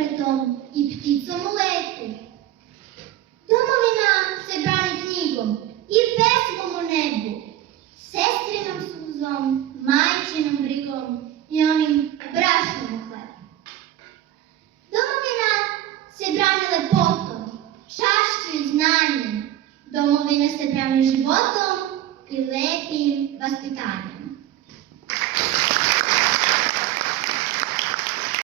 pokretom i pticom u letu. Domovina se brani knjigom i veslom u nebu, sestrinom suzom, majčinom brigom i onim brašnom u hlebu. Domovina se brani lepotom, čašću i znanjem. Domovina se brani životom i lepim vaspitanjem.